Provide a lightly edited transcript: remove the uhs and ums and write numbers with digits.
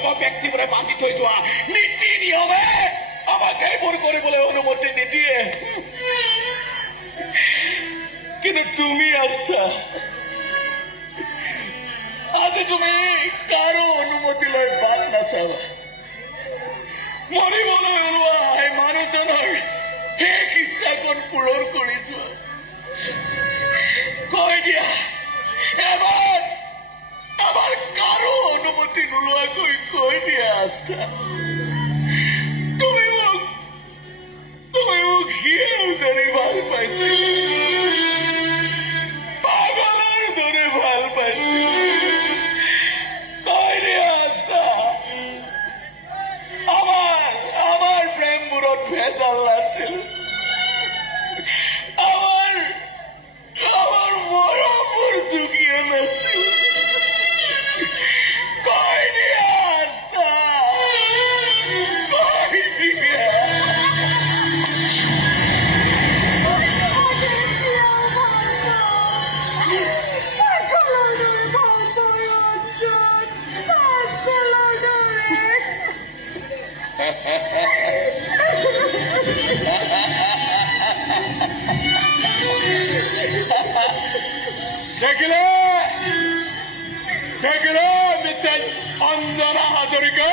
যোগ্য ব্যক্তিবোৰে বান্ধি থৈ যোৱা নীতি নিয়মে আমাক এইবোৰ কৰিবলৈ অনুমতি নিদিয়ে। কিন্তু তুমি আস্থা, আজি তুমি কাৰো অনুমতি লৈ বাট নাচাবা। মৰিবলৈ ওলোৱা এই মানুহজনৰ শেষ ইচ্ছাকণ পূৰণ কৰি যোৱা। কৈ দিয়া, এবাৰ আমাৰ কাৰো অনুমতি নোলোৱাকৈ কৈ দিয়া আস্থা, তুমি মোক হিয়াও দৰে ভাল পাইছিল, পাগলৰ দৰে ভাল পাইছিল। কৈ দিয়া আস্থা, আমাৰ প্ৰেমবোৰত ভেজাল নাছিল, আমাৰ মৰমবোৰ দুখীয়া নাছিল। কৈ দিয়া আস্থা, কৈ দিয়া। দেখিলে মিছেছ অঞ্জনা হাজৰিকা,